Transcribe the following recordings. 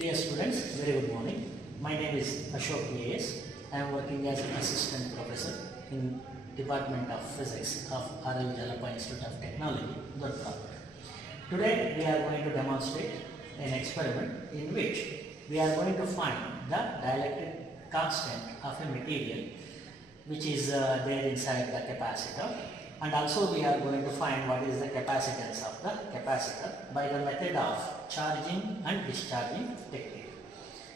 Dear students, very good morning. My name is Ashok A.S. I am working as an assistant professor in Department of Physics of R.L. Jalapa Institute of Technology, Dodka. Today we are going to demonstrate an experiment in which we are going to find the dielectric constant of a material which is there inside the capacitor, and also we are going to find what is the capacitance of the capacitor by the method of charging and discharging technique.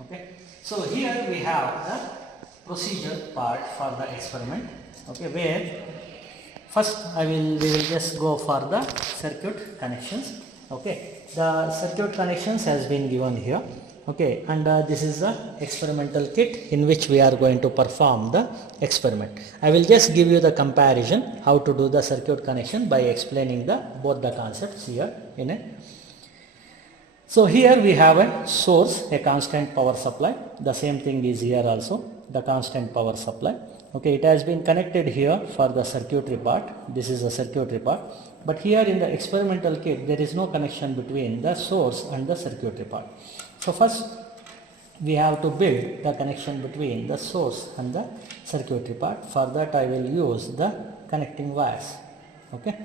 Okay, so here we have the procedure part for the experiment. Okay, where first we will just go for the circuit connections. Okay, the circuit connections has been given here. Okay, and this is the experimental kit in which we are going to perform the experiment. I will just give you the comparison how to do the circuit connection by explaining both the concepts here in a. So here we have a source, a constant power supply. The same thing is here also, the constant power supply. Okay, it has been connected here for the circuitry part. This is the circuitry part. But here in the experimental kit there is no connection between the source and the circuitry part. So first we have to build the connection between the source and the circuitry part. For that I will use the connecting wires. Okay,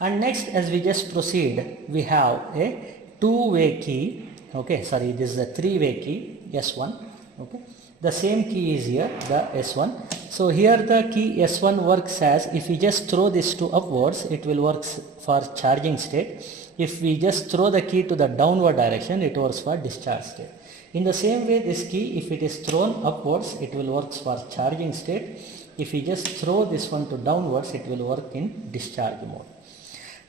and next as we just proceed, we have a two-way key. Okay, sorry, this is a three-way key, S1. Okay, the same key is here, the S1. So here the key S1 works as, if we just throw this to upwards, it will work for charging state. If we just throw the key to the downward direction, it works for discharge state. In the same way, this key, if it is thrown upwards, it will work for charging state. If we just throw this one to downwards, it will work in discharge mode.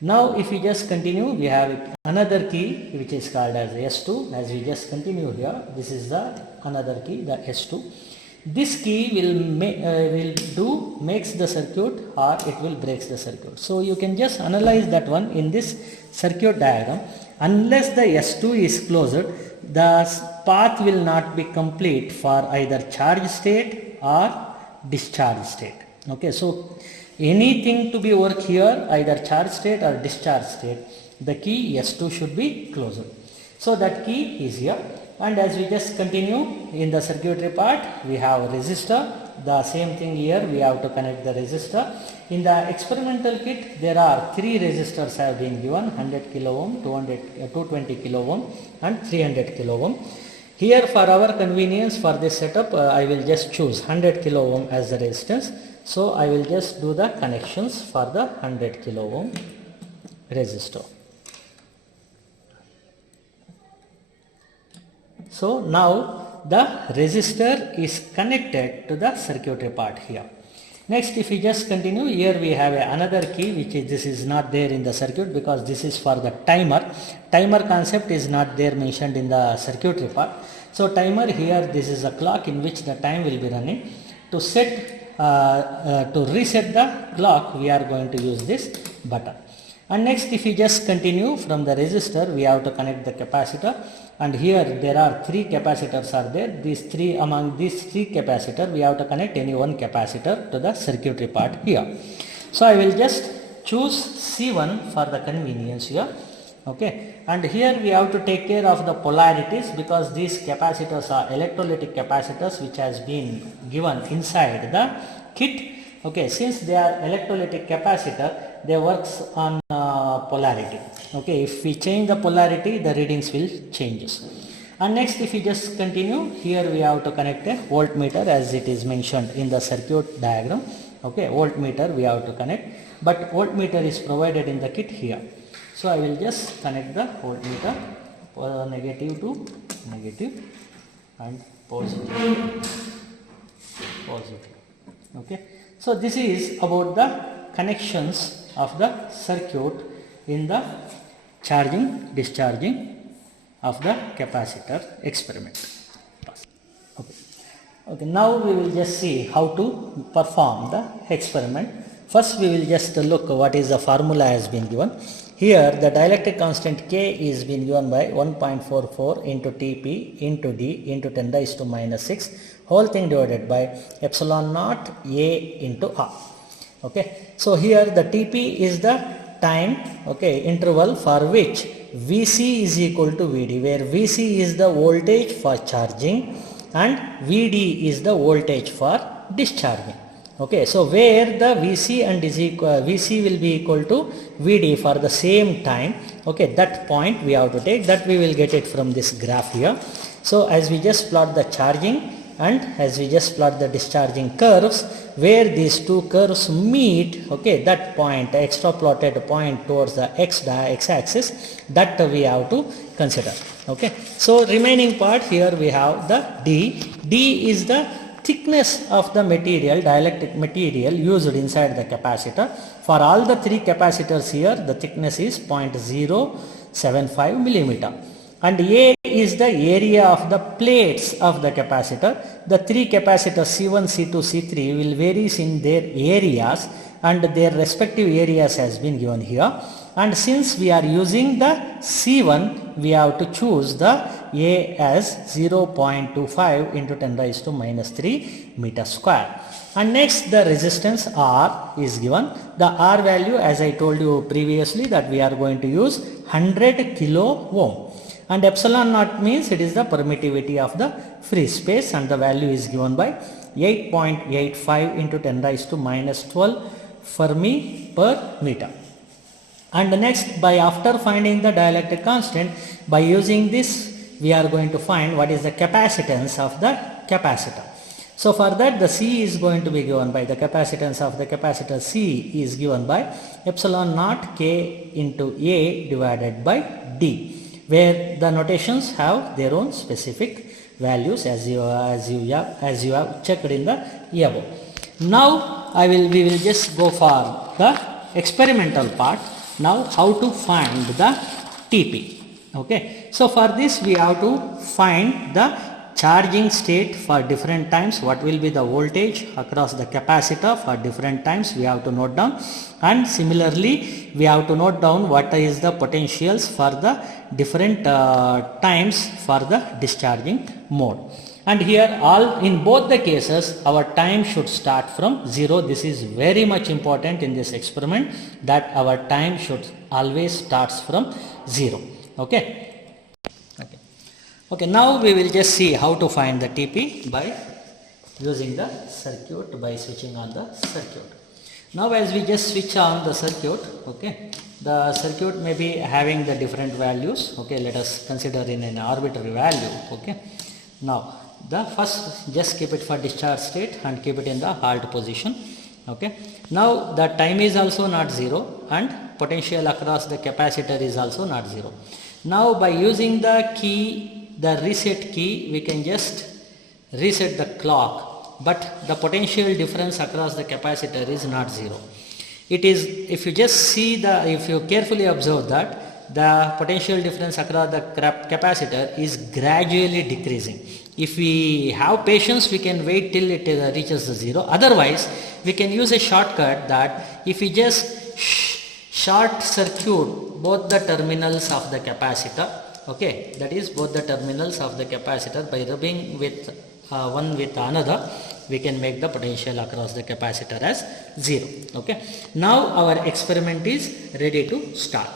Now if we just continue, we have another key which is called as S2. As we just continue here, this is the another key, the S2. This key makes the circuit, or it will breaks the circuit. So you can just analyze that one in this circuit diagram. Unless the S2 is closed, the path will not be complete for either charge state or discharge state. Okay, so anything to be work here, either charge state or discharge state, the key S2 should be closed. So that key is here. And as we just continue in the circuitry part, we have a resistor. The same thing here, we have to connect the resistor. In the experimental kit, there are three resistors have been given: 100 kilo ohm, 220 kilo ohm and 300 kilo ohm. Here for our convenience for this setup, I will just choose 100 kilo ohm as the resistance. So I will just do the connections for the 100 kilo ohm resistor. So now the resistor is connected to the circuitry part here. Next, if we just continue, here we have another key which is, this is not there in the circuit because this is for the timer. Timer concept is not there mentioned in the circuitry part. So timer here, this is a clock in which the time will be running. To reset the clock, we are going to use this button. And next, if we just continue from the resistor, we have to connect the capacitor. And here there are three capacitors are there. Among these three capacitors, we have to connect any one capacitor to the circuitry part here. So I will just choose C1 for the convenience here. Okay, and here we have to take care of the polarities because these capacitors are electrolytic capacitors which has been given inside the kit. Okay, since they are electrolytic capacitor, they works on polarity. Okay, if we change the polarity, the readings will changes. And next, if we just continue, here we have to connect a voltmeter as it is mentioned in the circuit diagram. Okay, voltmeter we have to connect, but voltmeter is provided in the kit here. So I will just connect the voltmeter, negative to negative and positive. Okay, so this is about the connections of the circuit in the charging, discharging of the capacitor experiment. Okay, now we will just see how to perform the experiment. First we will just look what is the formula has been given. Here the dielectric constant K is been given by 1.44 into Tp into D into 10 raised to minus 6 whole thing divided by epsilon naught A into R. Okay, so here the Tp is the time, okay, interval for which VC is equal to VD, where VC is the voltage for charging and VD is the voltage for discharging. Okay, so where the VC and VC will be equal to VD for the same time. Okay, that point we have to take, that we will get it from this graph here. So as we just plot the charging and as we just plot the discharging curves, where these two curves meet, okay, that point, extra plotted point towards the x-axis, that we have to consider. Okay, so remaining part here we have the D. D is the thickness of the material, dielectric material used inside the capacitor. For all the three capacitors here, the thickness is 0.075 millimeter. And A is the area of the plates of the capacitor. The three capacitors C1, C2, C3 will vary in their areas and their respective areas has been given here. And since we are using the C1, we have to choose the A as 0.25 into 10 raised to minus 3 meter square. And next the resistance R is given. The R value, as I told you previously, that we are going to use 100 kilo ohm. And epsilon naught means it is the permittivity of the free space, and the value is given by 8.85 into 10 raised to minus 12 Fermi per meter. And next, after finding the dielectric constant, by using this we are going to find what is the capacitance of the capacitor. So for that, the C is going to be given by the capacitance of the capacitor. C is given by epsilon naught K into A divided by D, where the notations have their own specific values as you have checked in the above. Now we will just go for the experimental part. Now how to find the TP. Okay, so for this we have to find the charging state for different times. What will be the voltage across the capacitor for different times, we have to note down. And similarly we have to note down what is the potentials for the different times for the discharging mode. And here in both the cases our time should start from 0. This is very much important in this experiment, that our time should always starts from 0. Okay. Okay, now we will just see how to find the TP by using the circuit, by switching on the circuit. Now as we just switch on the circuit, okay, the circuit may be having the different values. Okay, let us consider in an arbitrary value. Okay, now the first, just keep it for discharge state and keep it in the halt position. Okay, now the time is also not 0 and potential across the capacitor is also not 0. Now by using the key, the reset key, we can just reset the clock, but the potential difference across the capacitor is not 0. It is, if you just see if you carefully observe that, the potential difference across the capacitor is gradually decreasing. If we have patience, we can wait till it reaches the 0. Otherwise, we can use a shortcut, that if we just short circuit both the terminals of the capacitor, okay, that is both the terminals of the capacitor, by rubbing with one with another, we can make the potential across the capacitor as 0. Okay, now our experiment is ready to start.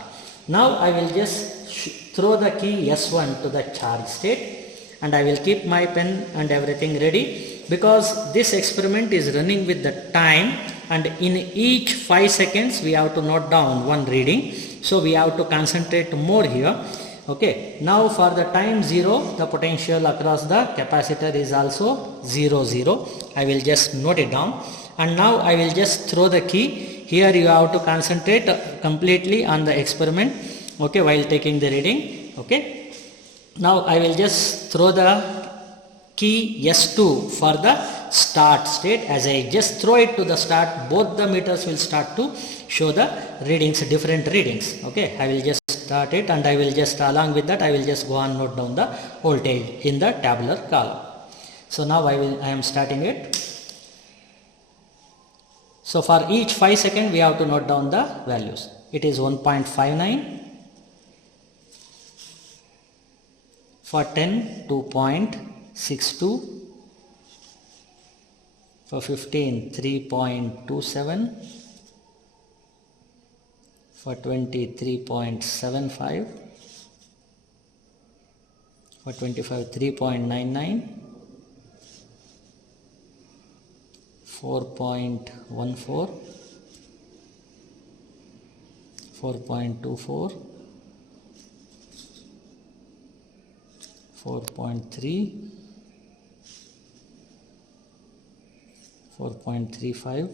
Now I will just throw the key S1 to the charge state, and I will keep my pen and everything ready, because this experiment is running with the time, and in each 5 seconds we have to note down one reading, so we have to concentrate more here. Okay, now for the time 0, the potential across the capacitor is also 0, 0. I will just note it down, and now I will just throw the key. Here you have to concentrate completely on the experiment, okay, while taking the reading. Okay, now I will just throw the key S2 for the start state. As I just throw it to the start, both the meters will start to show the readings, different readings. Okay, I will just start it, and I will just, along with that, I will just go and note down the voltage in the tabular column. So now I am starting it. So for each 5 seconds we have to note down the values. It is 1.59, for 10 2.62, for 15 3.27, for 20 3.75, for 25 3.99, 4.14, 4.24, 4.3, 4.35,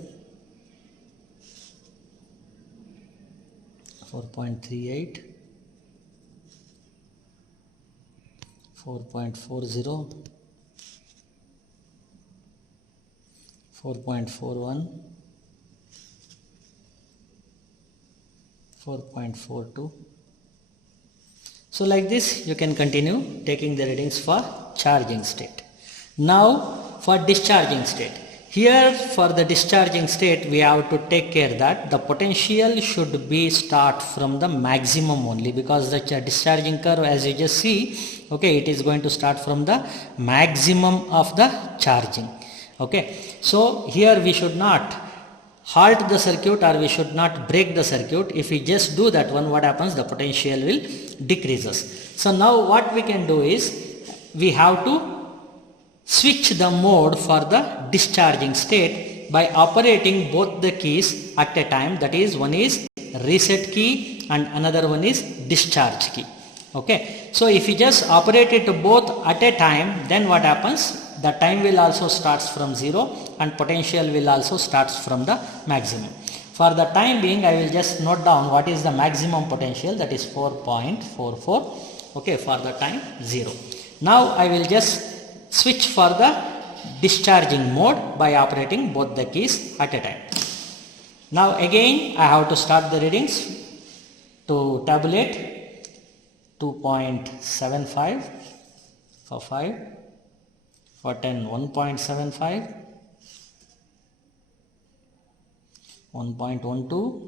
4.38, 4.40, 4.41, 4.42. So like this you can continue taking the readings for charging state. Now for discharging state. Here for the discharging state we have to take care that the potential should be start from the maximum only, because the discharging curve, as you just see, okay, it is going to start from the maximum of the charging. Okay, so here we should not halt the circuit or we should not break the circuit. If we just do that one, what happens? The potential will decreases. So now what we can do is we have to switch the mode for the discharging state by operating both the keys at a time. That is, one is reset key and another one is discharge key. Okay, so if you just operate it both at a time, then what happens? The time will also starts from 0 and potential will also starts from the maximum. For the time being, I will just note down what is the maximum potential, that is 4.44, okay, for the time 0. Now I will just switch for the discharging mode by operating both the keys at a time. Now again I have to start the readings to tabulate. 2.75 for 5, for 10 1.75, 1.12,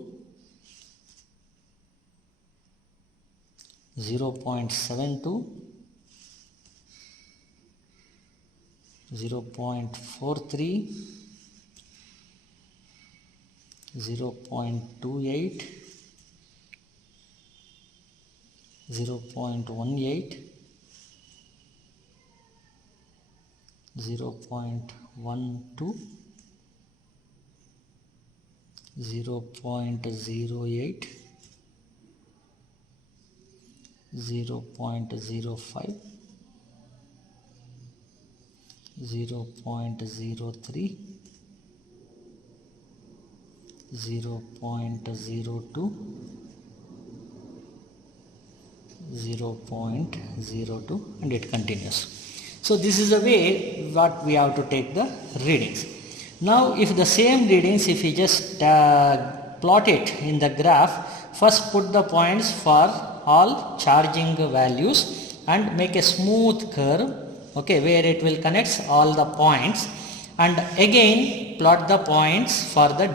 0.72, 0.43, 0.28, 0.18, 0.12, 0.08, 0.05, 0.03, 0.02, 0.02, and it continues. So this is the way what we have to take the readings. Now if the same readings, if we just plot it in the graph, first put the points for all charging values and make a smooth curve, okay, where it will connect all the points, and again plot the points for the